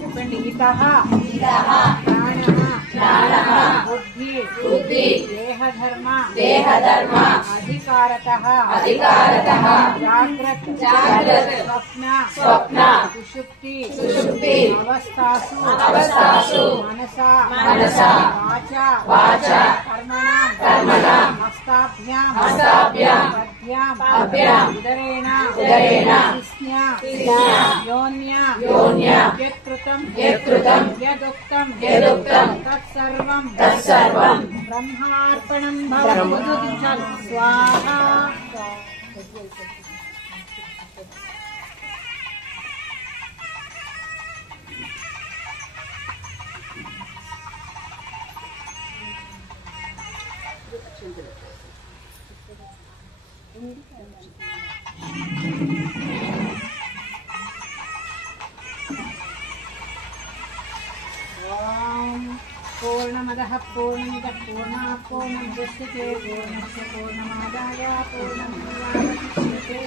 చెప్పండి. ఇతః ప్రాణః బుద్ధి దేహధర్మ అధికారతః జాగ్రత్త స్వప్న సుషుప్తి అవస్థాసు మనసా వాచా కర్మణాం హస్తాభ్యాం పద్భ్యాం ఉదరేణ యోన్యా యత్కృతం యదుక్తం తత్సర్వం బ్రహ్మార్పణం భవతు. స్వాహా. पूर्णमदः पूर्णमिदः पूर्णात् पूर्णमुदच्यते पूर्णस्य पूर्णमादाय पूर्णमेवावशिष्यते.